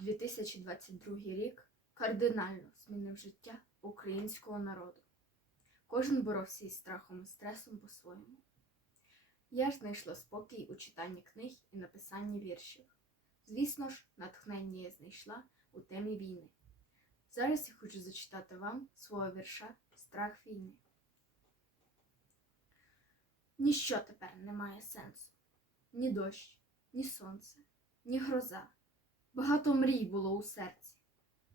2022 рік кардинально змінив життя українського народу. Кожен боровся із страхом і стресом по-своєму. Я ж знайшла спокій у читанні книг і написанні віршів. Звісно ж, натхнення я знайшла у темі війни. Зараз я хочу зачитати вам свого вірша Страх війни. Ніщо тепер не має сенсу. Ні дощ, ні сонце, ні гроза. Багато мрій було у серці.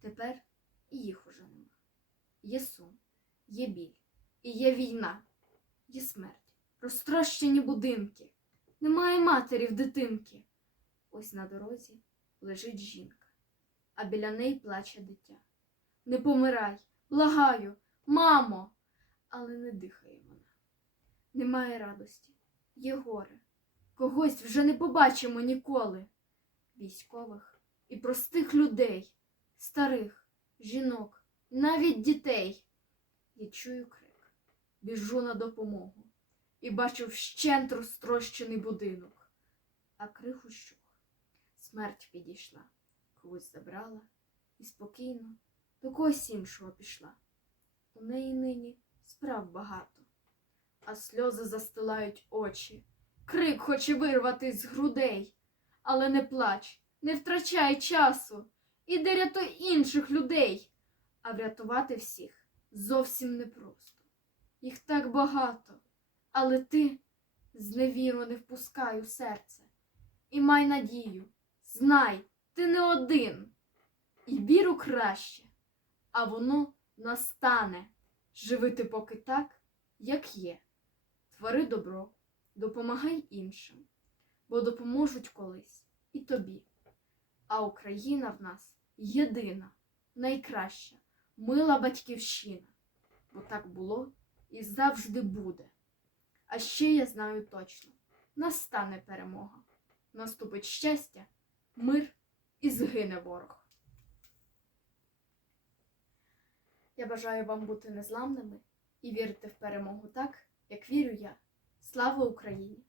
Тепер і їх уже нема. Є сум, є біль, і є війна, є смерть, розтрощені будинки. Немає матері дитинки. Ось на дорозі лежить жінка, а біля неї плаче дитя. Не помирай, благаю, мамо, але не дихає вона. Немає радості, є горе. Когось вже не побачимо ніколи. Військових і простих людей, старих, жінок, навіть дітей. Я чую крик, біжу на допомогу і бачу вщент розтрощений будинок, а крик ущух. Смерть підійшла, когось забрала і спокійно до когось іншого пішла. У неї нині справ багато, а сльози застилають очі. Крик хоче вирвати з грудей, але не плач, не втрачай часу. Іди рятуй інших людей. А врятувати всіх зовсім непросто. Їх так багато, але ти зневіру не впускай у серце. І май надію, знай, ти не один. І віру краще, а воно настане. Живи ти поки так, як є. Твори добро, допомагай іншим, бо допоможуть колись і тобі. А Україна в нас єдина, найкраща, мила батьківщина, бо так було і завжди буде. А ще я знаю точно, настане перемога, наступить щастя, мир і згине ворог. Я бажаю вам бути незламними і вірити в перемогу так, як вірю я. Слава Україні!